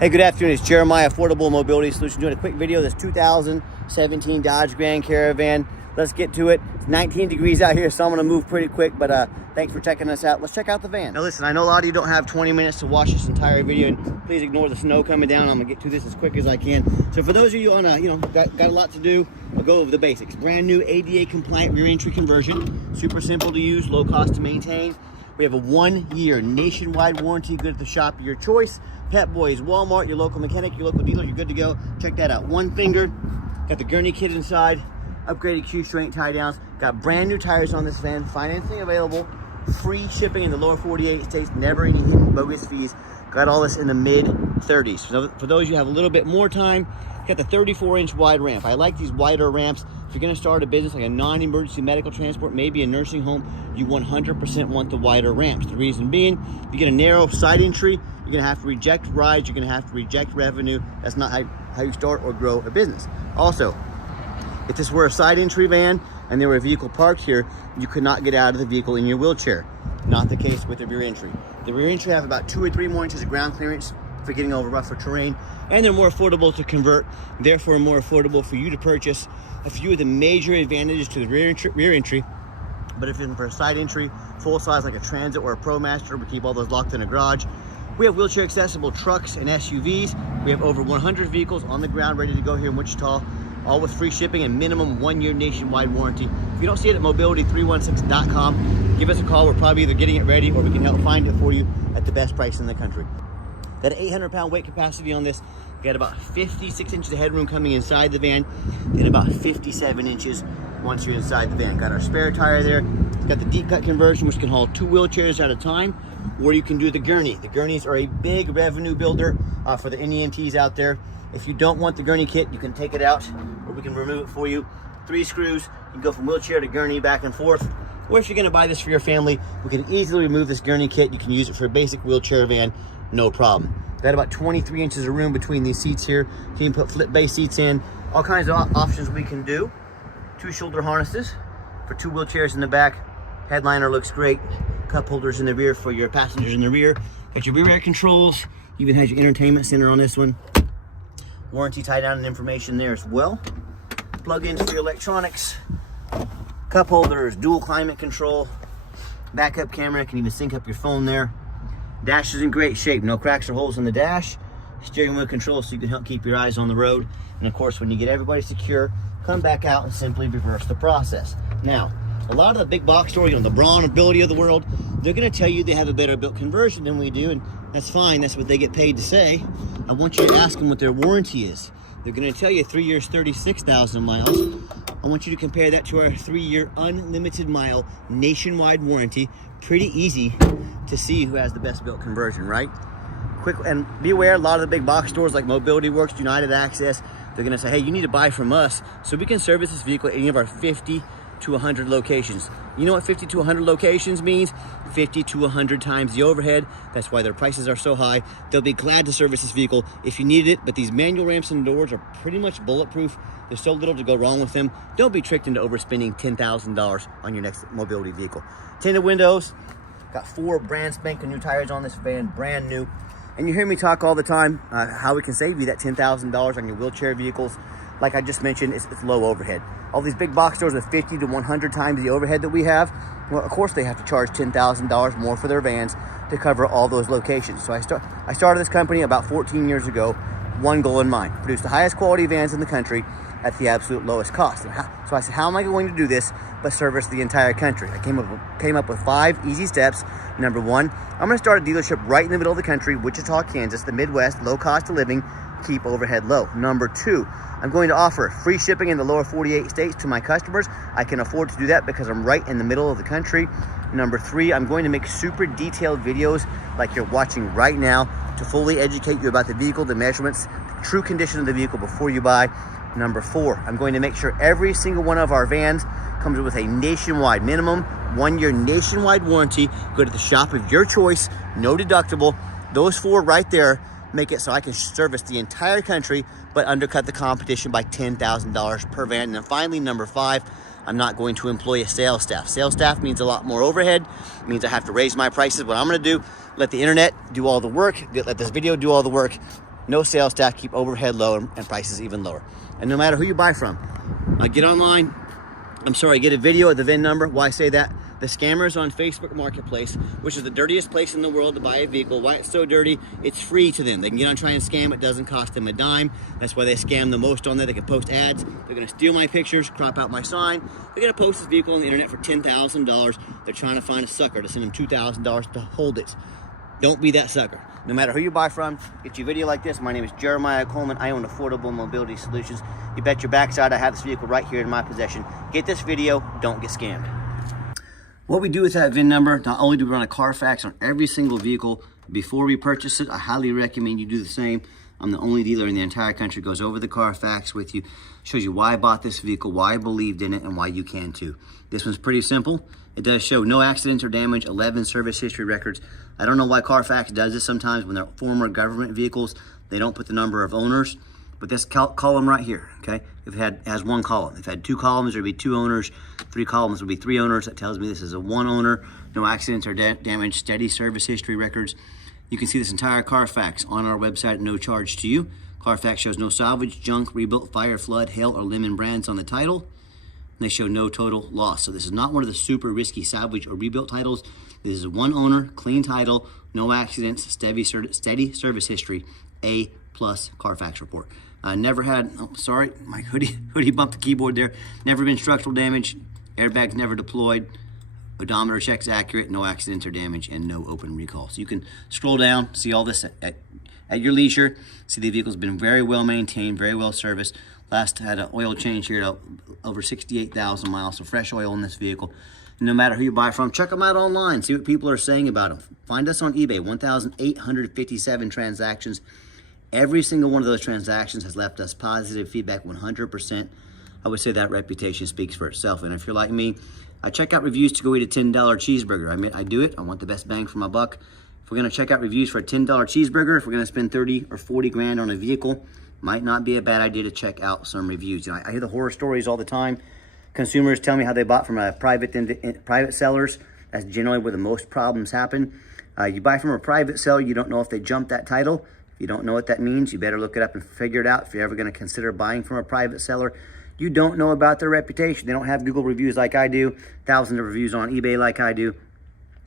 Hey, good afternoon. It's Jeremiah, Affordable Mobility Solutions, doing a quick video of this 2017 Dodge Grand Caravan. Let's get to it. It's 19 degrees out here, so I'm gonna move pretty quick, but thanks for checking us out. Let's check out the van. Now listen, I know a lot of you don't have 20 minutes to watch this entire video, and please ignore the snow coming down. I'm gonna get to this as quick as I can. So for those of you on got a lot to do, I'll go over the basics. Brand new ADA compliant rear entry conversion, super simple to use, low cost to maintain. We have a 1-year nationwide warranty, good at the shop of your choice. Pep Boys, Walmart, your local mechanic, your local dealer, you're good to go. Check that out. One finger, got the Gurney kit inside, upgraded Q-strength tie downs, got brand new tires on this van, financing available, free shipping in the lower 48 states, never any hidden bogus fees. Got all this in the mid-30s. So for those you have a little bit more time, got the 34-inch wide ramp. I like these wider ramps. If you're gonna start a business like a non-emergency medical transport, maybe a nursing home, you 100% want the wider ramps. The reason being, if you get a narrow side entry, you're gonna have to reject rides, you're gonna have to reject revenue. That's not how you start or grow a business. Also, if this were a side entry van and there were a vehicle parked here, you could not get out of the vehicle in your wheelchair. Not the case with the rear entry. The rear entry have about 2 or 3 more inches of ground clearance for getting over rougher terrain, and they're more affordable to convert, therefore more affordable for you to purchase. A few of the major advantages to the rear entry, but if you're for a side entry, full size like a Transit or a ProMaster, we keep all those locked in a garage. We have wheelchair accessible trucks and SUVs. We have over 100 vehicles on the ground ready to go here in Wichita, all with free shipping and minimum 1-year nationwide warranty. If you don't see it at mobility316.com, give us a call. We're probably either getting it ready or we can help find it for you at the best price in the country. That 800-pound weight capacity on this, we got about 56 inches of headroom coming inside the van, and about 57 inches once you're inside the van. Got our spare tire there. Got the deep cut conversion, which can hold 2 wheelchairs at a time, or you can do the Gurney. The Gurneys are a big revenue builder for the NEMTs out there. If you don't want the Gurney kit, you can take it out, or we can remove it for you. 3 screws, you can go from wheelchair to Gurney back and forth. Or if you're gonna buy this for your family, we can easily remove this Gurney kit. You can use it for a basic wheelchair van, no problem. Got about 23 inches of room between these seats here. You can put flip base seats in. All kinds of options we can do. 2 shoulder harnesses for 2 wheelchairs in the back. Headliner looks great. Cup holders in the rear for your passengers in the rear. Got your rear air controls. Even has your entertainment center on this one. Warranty tie down and information there as well. Plug-ins for your electronics. Cup holders, dual climate control. Backup camera, can even sync up your phone there. Dash is in great shape, no cracks or holes in the dash. Steering wheel control so you can help keep your eyes on the road. And of course, when you get everybody secure, come back out and simply reverse the process. Now, a lot of the big box stores, the Braun ability of the world, they're gonna tell you they have a better built conversion than we do, and that's fine, that's what they get paid to say. I want you to ask them what their warranty is. They're gonna tell you 3 years, 36,000 miles. I want you to compare that to our 3-year unlimited mile nationwide warranty. Pretty easy to see who has the best built conversion, right? Quick, and be aware, a lot of the big box stores like Mobility Works, United Access, they're gonna say, hey, you need to buy from us so we can service this vehicle at any of our 50 to 100 locations. You know what 50 to 100 locations means? 50 to 100 times the overhead. That's why their prices are so high. They'll be glad to service this vehicle if you need it, but these manual ramps and doors are pretty much bulletproof. There's so little to go wrong with them. Don't be tricked into overspending $10,000 on your next mobility vehicle. Tinted windows, got 4 brand spanking new tires on this van, brand new. And you hear me talk all the time how we can save you that $10,000 on your wheelchair vehicles. Like I just mentioned, it's low overhead. All these big box stores with 50 to 100 times the overhead that we have, well, of course they have to charge $10,000 more for their vans to cover all those locations. So I started this company about 14 years ago, one goal in mind: produce the highest quality vans in the country at the absolute lowest cost. So I said, how am I going to do this but service the entire country? I came up with 5 easy steps. Number 1, I'm gonna start a dealership right in the middle of the country, Wichita, Kansas, the Midwest, low cost of living, keep overhead low. Number 2, I'm going to offer free shipping in the lower 48 states to my customers. I can afford to do that because I'm right in the middle of the country. Number 3, I'm going to make super detailed videos like you're watching right now to fully educate you about the vehicle, the measurements, the true condition of the vehicle before you buy. Number 4, I'm going to make sure every single one of our vans comes with a nationwide minimum 1-year nationwide warranty. Go to the shop of your choice, no deductible. Those 4 right there make it so I can service the entire country but undercut the competition by $10,000 per van. And then finally, number 5, I'm not going to employ a sales staff. Sales staff means a lot more overhead. It means I have to raise my prices. What I'm gonna do, let the internet do all the work, let this video do all the work. no sales tax, keep overhead low and prices even lower. And no matter who you buy from, get online, get a video of the VIN number. Why I say that? The scammers on Facebook Marketplace, which is the dirtiest place in the world to buy a vehicle. Why it's so dirty? It's free to them. They can get on, try and scam. It doesn't cost them a dime. That's why they scam the most on there. They can post ads. They're gonna steal my pictures, crop out my sign. They're gonna post this vehicle on the internet for $10,000. They're trying to find a sucker to send them $2,000 to hold it. Don't be that sucker. No matter who you buy from, get you a video like this. My name is Jeremiah Coleman. I own Affordable Mobility Solutions. You bet your backside I have this vehicle right here in my possession. Get this video, don't get scammed. What we do with that VIN number, not only do we run a Carfax on every single vehicle before we purchase it, I highly recommend you do the same. I'm the only dealer in the entire country goes over the Carfax with you, shows you why I bought this vehicle, why I believed in it, and why you can too. This one's pretty simple. It does show no accidents or damage, 11 service history records. I don't know why Carfax does this sometimes when they're former government vehicles. They don't put the number of owners, but this column right here, okay? If it has one column, if it had two columns, there'd be two owners. Three columns would be three owners. That tells me this is a one owner, no accidents or damage, steady service history records. You can see this entire Carfax on our website at no charge to you. Carfax shows no salvage, junk, rebuilt, fire, flood, hail, or lemon brands on the title. And they show no total loss. So this is not one of the super risky salvage or rebuilt titles. This is one owner, clean title, no accidents, steady service history, A+ Carfax report. Never had, oh, sorry, my hoodie bumped the keyboard there. Never been structural damage, airbags never deployed, odometer checks accurate, no accidents or damage, and no open recall. So you can scroll down, see all this at your leisure. See the vehicle's been very well maintained, very well serviced. Last had an oil change here at over 68,000 miles, so fresh oil in this vehicle. No matter who you buy from, check them out online, see what people are saying about them. Find us on eBay, 1,857 transactions. Every single one of those transactions has left us positive feedback, 100%. I would say that reputation speaks for itself. And if you're like me, I check out reviews to go eat a $10 cheeseburger. I mean, I do it. I want the best bang for my buck. If we're gonna check out reviews for a $10 cheeseburger, if we're gonna spend 30 or 40 grand on a vehicle, might not be a bad idea to check out some reviews. You know, I hear the horror stories all the time. Consumers tell me how they bought from a private sellers. That's generally where the most problems happen. You buy from a private seller, you don't know if they jumped that title. If you don't know what that means, you better look it up and figure it out. If you're ever gonna consider buying from a private seller, you don't know about their reputation. They don't have Google reviews like I do, thousands of reviews on eBay like I do.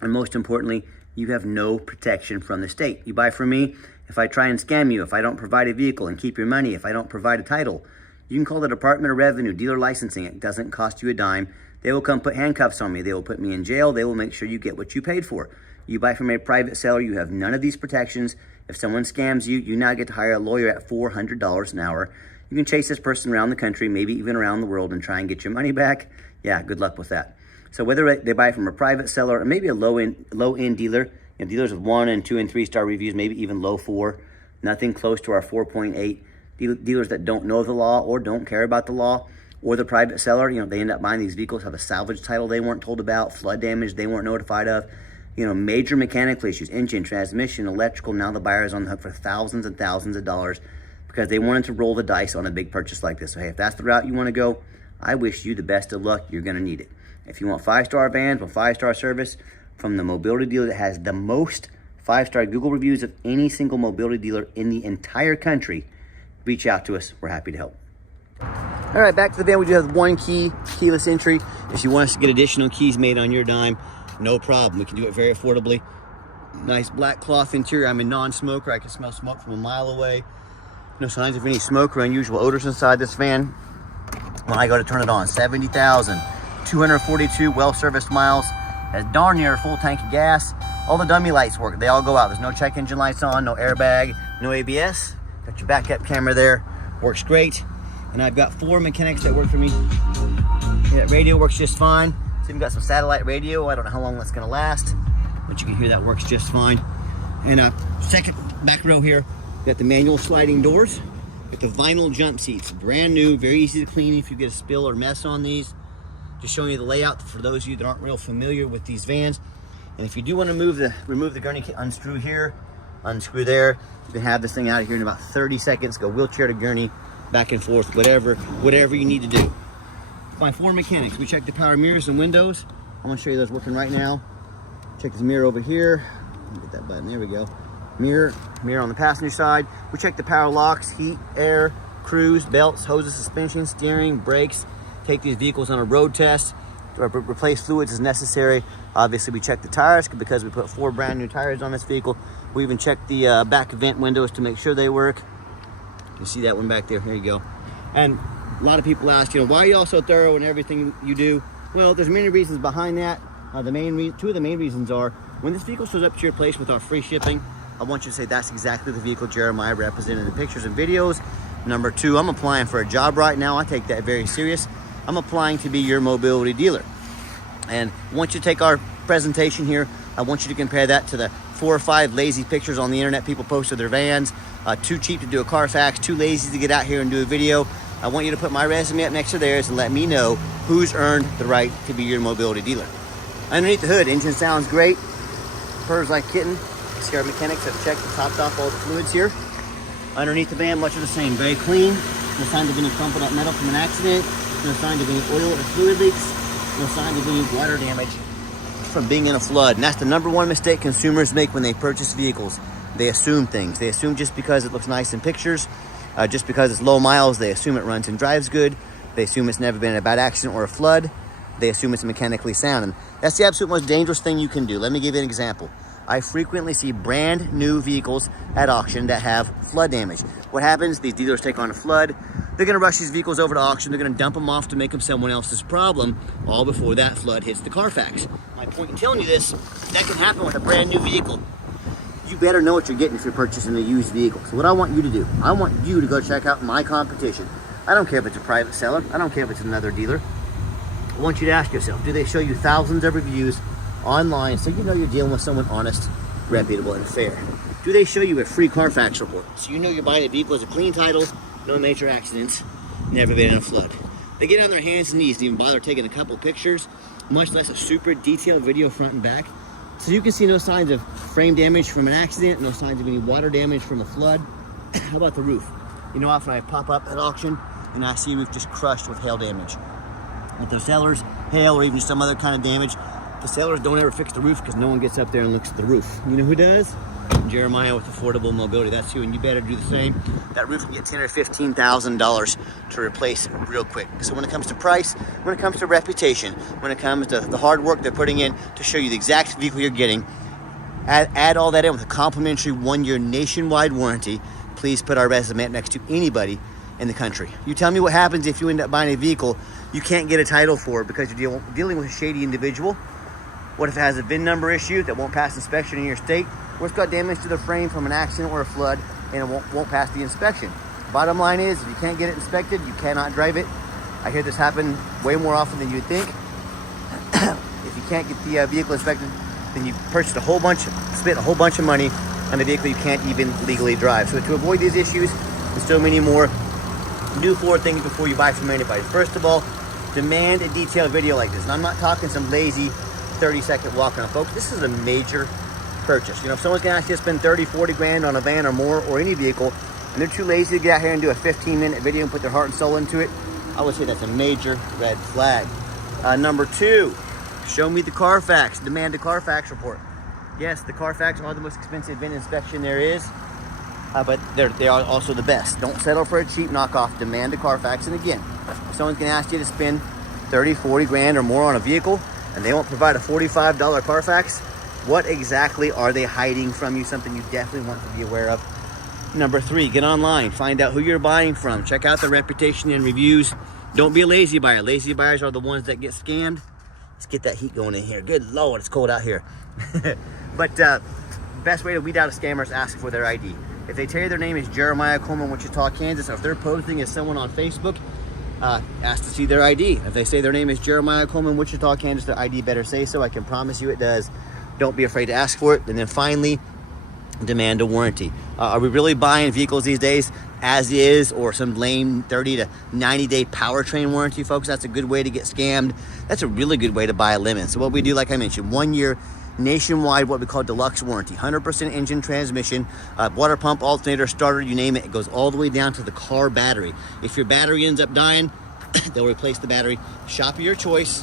And most importantly, you have no protection from the state. You buy from me, if I try and scam you, if I don't provide a vehicle and keep your money, if I don't provide a title, you can call the Department of Revenue, dealer licensing. It doesn't cost you a dime. They will come put handcuffs on me. They will put me in jail. They will make sure you get what you paid for. You buy from a private seller, you have none of these protections. If someone scams you, you now get to hire a lawyer at $400 an hour. You can chase this person around the country, maybe even around the world, and try and get your money back. Yeah, good luck with that. So whether they buy from a private seller or maybe a low-end dealer, you know, dealers with 1 and 2 and 3 star reviews, maybe even low 4, nothing close to our 4.8. Dealers that don't know the law or don't care about the law, or the private seller, you know, they end up buying these vehicles, have a salvage title they weren't told about, flood damage they weren't notified of, you know, major mechanical issues, engine, transmission, electrical. Now the buyer is on the hook for thousands and thousands of dollars because they wanted to roll the dice on a big purchase like this. So hey, if that's the route you want to go, I wish you the best of luck. You're going to need it. If you want 5-star vans with 5-star service from the mobility dealer that has the most 5-star Google reviews of any single mobility dealer in the entire country, reach out to us. We're happy to help. All right, back to the van. We do have 1 key, keyless entry. If you want us to get additional keys made on your dime, no problem. We can do it very affordably. Nice black cloth interior. I'm a non-smoker. I can smell smoke from a mile away. No signs of any smoke or unusual odors inside this van. When I go to turn it on, 70,242 well-serviced miles. Has darn near a full tank of gas. All the dummy lights work. They all go out. There's no check engine lights on, no airbag, no ABS. Got your backup camera there. Works great. And I've got 4 mechanics that work for me. Yeah, radio works just fine. So even got some satellite radio. I don't know how long that's gonna last, but you can hear that works just fine. And second back row here, we got the manual sliding doors with the vinyl jump seats. Brand new, very easy to clean if you get a spill or mess on these. Just showing you the layout for those of you that aren't real familiar with these vans. And if you do want to remove the gurney, unscrew here, unscrew there. You can have this thing out of here in about 30 seconds. Go wheelchair to gurney, back and forth, whatever you need to do. My 4 mechanics, we check the power mirrors and windows. I'm gonna show you those working right now. Check this mirror over here. Get that button, there we go. Mirror on the passenger side. We check the power locks, heat, air, cruise, belts, hoses, suspension, steering, brakes. Take these vehicles on a road test. Replace fluids as necessary. Obviously, we check the tires because we put 4 brand new tires on this vehicle. We even check the back vent windows to make sure they work. You see that one back there? Here you go. And a lot of people ask, why are you all so thorough in everything you do? Well, there's many reasons behind that. Two of the main reasons are, when this vehicle shows up to your place with our free shipping, I want you to say that's exactly the vehicle Jeremiah represented in the pictures and videos. Number 2, I'm applying for a job right now. I take that very serious. I'm applying to be your mobility dealer. And once you take our presentation here, I want you to compare that to the 4 or 5 lazy pictures on the internet people post of their vans. Too cheap to do a Carfax, too lazy to get out here and do a video. I want you to put my resume up next to theirs and let me know who's earned the right to be your mobility dealer. Underneath the hood, engine sounds great. Purrs like a kitten. See, our mechanics have checked and topped off all the fluids here. Underneath the van, much of the same. Very clean. No sign of any crumpled up metal from an accident. No sign of any oil or fluid leaks. No sign of any water damage from being in a flood. And that's the #1 mistake consumers make when they purchase vehicles. They assume things. They assume just because it looks nice in pictures, just because it's low miles, they assume it runs and drives good. They assume it's never been in a bad accident or a flood. They assume it's mechanically sound. And that's the absolute most dangerous thing you can do. Let me give you an example. I frequently see brand new vehicles at auction that have flood damage. What happens? These dealers take on a flood. They're gonna rush these vehicles over to auction. They're gonna dump them off to make them someone else's problem, all before that flood hits the Carfax. My point in telling you this, that can happen with a brand new vehicle. You better know what you're getting if you're purchasing a used vehicle. So what I want you to do, I want you to go check out my competition. I don't care if it's a private seller. I don't care if it's another dealer. I want you to ask yourself, do they show you thousands of reviews online so you know you're dealing with someone honest, reputable, and fair? Do they show you a free Carfax report so you know you're buying a vehicle with a clean title, no major accidents, never been in a flood? They get on their hands and knees to even bother taking a couple pictures, much less a super detailed video front and back, so you can see no signs of frame damage from an accident, no signs of any water damage from a flood. How about the roof? Often I pop up at auction and I see a roof just crushed with hail damage. With the sellers, hail or even some other kind of damage, the sellers don't ever fix the roof because no one gets up there and looks at the roof. You know who does? Jeremiah with Affordable Mobility. That's you, and you better do the same. That roof can get $10,000 or $15,000 to replace real quick. So when it comes to price, when it comes to reputation, when it comes to the hard work they're putting in to show you the exact vehicle you're getting, add all that in with a complimentary 1-year nationwide warranty. Please put our resume next to anybody in the country. You tell me what happens if you end up buying a vehicle you can't get a title for because you're dealing with a shady individual. What if it has a VIN number issue that won't pass inspection in your state? Or it's got damage to the frame from an accident or a flood and it won't pass the inspection? Bottom line is, if you can't get it inspected, you cannot drive it. I hear this happen way more often than you'd think. If you can't get the vehicle inspected, then you purchased spent a whole bunch of money on a vehicle you can't even legally drive. So to avoid these issues and so many more, do 4 things before you buy from anybody. First of all, demand a detailed video like this. And I'm not talking some lazy 30-second walk around, folks. This is a major purchase. If someone's gonna ask you to spend 30, 40 grand on a van or more or any vehicle, and they're too lazy to get out here and do a 15-minute video and put their heart and soul into it, I would say that's a major red flag. Number 2, show me the Carfax. Demand a Carfax report. Yes, the Carfax are the most expensive VIN inspection there is, but they are also the best. Don't settle for a cheap knockoff. Demand a Carfax. And again, if someone's gonna ask you to spend 30, 40 grand or more on a vehicle, and they won't provide a $45 Carfax, what exactly are they hiding from you? Something you definitely want to be aware of. Number 3, get online. Find out who you're buying from. Check out the reputation and reviews. Don't be a lazy buyer. Lazy buyers are the ones that get scammed. Let's get that heat going in here. Good Lord, it's cold out here. But best way to weed out a scammer is ask for their ID. If they tell you their name is Jeremiah Coleman, Wichita, Kansas, or if they're posting as someone on Facebook, ask to see their ID. If they say their name is Jeremiah Coleman, Wichita, Kansas, their ID better say so. I can promise you it does. Don't be afraid to ask for it. And then finally, demand a warranty. Are we really buying vehicles these days as is, or some lame 30 to 90 day powertrain warranty, folks? That's a good way to get scammed. That's a really good way to buy a lemon. So what we do, like I mentioned, 1 year nationwide, what we call deluxe warranty, 100% engine, transmission, water pump, alternator, starter, you name it. It goes all the way down to the car battery. If your battery ends up dying, they'll replace the battery. Shop of your choice,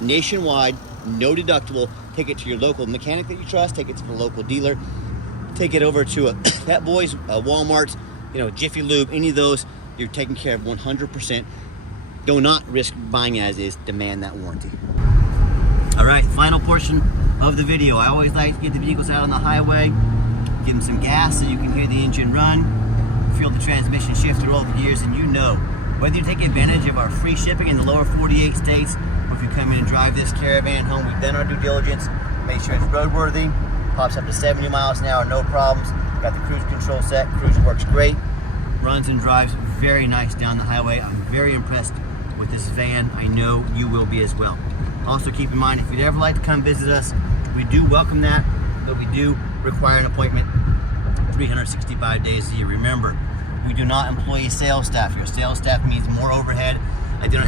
nationwide, no deductible. Take it to your local mechanic that you trust. Take it to the local dealer. take it over to a Pet Boys, Walmart, you know, Jiffy Lube, any of those, you're taken care of 100%. Do not risk buying as is, demand that warranty. All right, final portion of the video. I always like to get the vehicles out on the highway, give them some gas so you can hear the engine run, feel the transmission shift through all the gears, and you know, whether you take advantage of our free shipping in the lower 48 states, or if you come in and drive this Caravan home, we've done our due diligence, make sure it's roadworthy, pops up to 70 miles an hour, no problems, got the cruise control set, cruise works great, runs and drives very nice down the highway. I'm very impressed with this van. I know you will be as well. Also keep in mind, if you'd ever like to come visit us, we do welcome that, but we do require an appointment 365 days a year. Remember, we do not employ sales staff. Your sales staff means more overhead. I do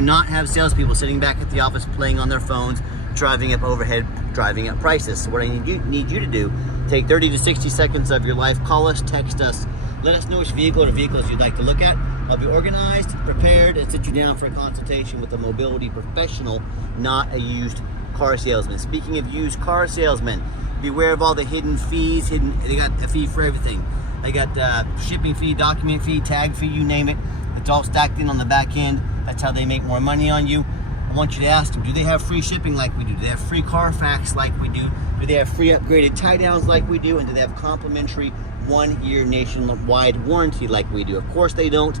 not have salespeople sitting back at the office playing on their phones, driving up overhead, driving up prices. So what I need you to do, take 30 to 60 seconds of your life, call us, text us, let us know which vehicle or vehicles you'd like to look at. I'll be organized, prepared, and sit you down for a consultation with a mobility professional, not a used car salesman. Speaking of used car salesmen, beware of all the hidden fees. They got a fee for everything. They got shipping fee, document fee, tag fee, you name it. It's all stacked in on the back end. That's how they make more money on you. I want you to ask them, do they have free shipping like we do? Do they have free Carfax like we do? Do they have free upgraded tie downs like we do? And do they have complimentary 1-year nationwide warranty like we do? Of course they don't.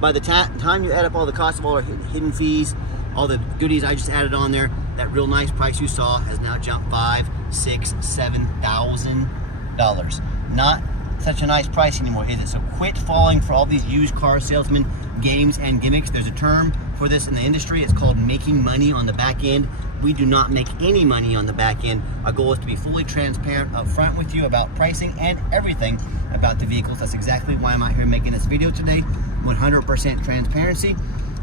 By the time you add up all the costs of all our hidden fees, all the goodies I just added on there, that real nice price you saw has now jumped $5,000, $6,000, $7,000. Not such a nice price anymore, is it? So quit falling for all these used car salesman games and gimmicks. There's a term for this in the industry. It's called making money on the back end. We do not make any money on the back end. Our goal is to be fully transparent up front with you about pricing and everything about the vehicles. That's exactly why I'm out here making this video today. 100% transparency.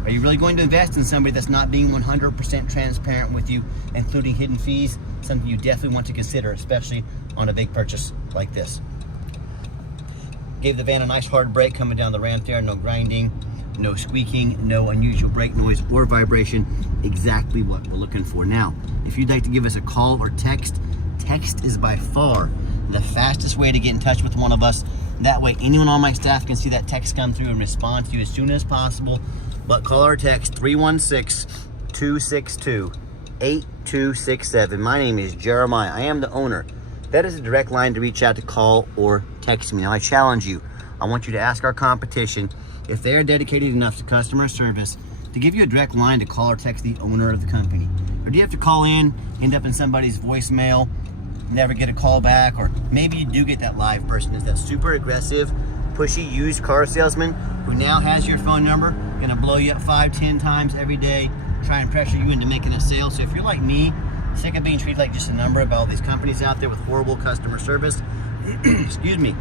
Are you really going to invest in somebody that's not being 100% transparent with you, including hidden fees? Something you definitely want to consider, especially on a big purchase like this. Gave the van a nice hard brake coming down the ramp there. No grinding, no squeaking, no unusual brake noise or vibration. Exactly what we're looking for. Now, if you'd like to give us a call or text, text is by far the fastest way to get in touch with one of us. That way anyone on my staff can see that text come through and respond to you as soon as possible. But call or text 316-262-8267. My name is Jeremiah. I am the owner. That is a direct line to reach out to call or text me. Now I challenge you. I want you to ask our competition if they are dedicated enough to customer service to give you a direct line to call or text the owner of the company. Or do you have to call in, end up in somebody's voicemail, never get a call back, or maybe you do get that live person. Is that super aggressive, pushy used car salesman who now has your phone number, gonna blow you up 5-10 times every day, try and pressure you into making a sale. So if you're like me, sick of being treated like just a number by all these companies out there with horrible customer service, excuse me,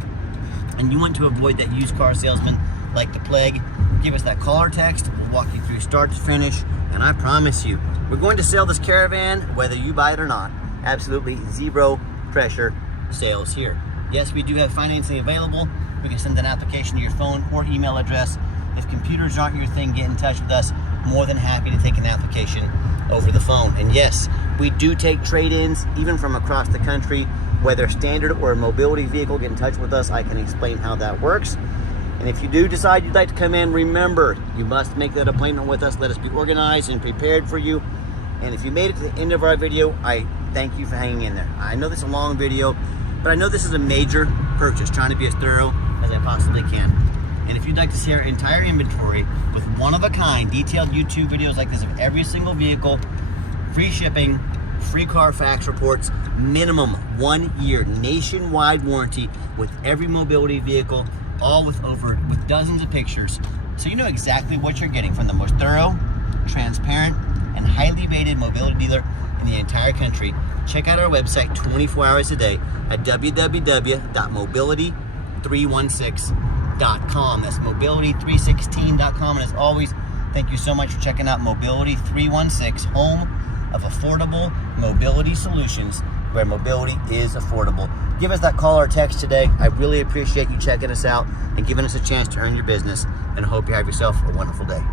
and you want to avoid that used car salesman like the plague, give us that call or text. We'll walk you through start to finish, and I promise you, we're going to sell this Caravan whether you buy it or not. Absolutely zero pressure sales here. Yes, we do have financing available. We can send an application to your phone or email address. If computers aren't your thing, get in touch with us. More than happy to take an application over the phone. And yes, we do take trade-ins even from across the country, whether standard or a mobility vehicle. Get in touch with us. I can explain how that works. And if you do decide you'd like to come in, remember, you must make that appointment with us. Let us be organized and prepared for you. And if you made it to the end of our video, I thank you for hanging in there. I know this is a long video, but I know this is a major purchase, trying to be as thorough as I possibly can. And if you'd like to see our entire inventory with one-of-a-kind detailed YouTube videos like this of every single vehicle, free shipping, free Carfax reports, minimum 1-year nationwide warranty with every mobility vehicle, all with dozens of pictures, so you know exactly what you're getting from the most thorough, transparent, and highly rated mobility dealer in the entire country. Check out our website 24 hours a day at www.mobility316.com. That's mobility316.com. And as always, thank you so much for checking out Mobility 316, home of affordable mobility solutions, where mobility is affordable. Give us that call or text today. I really appreciate you checking us out and giving us a chance to earn your business, and I hope you have yourself a wonderful day.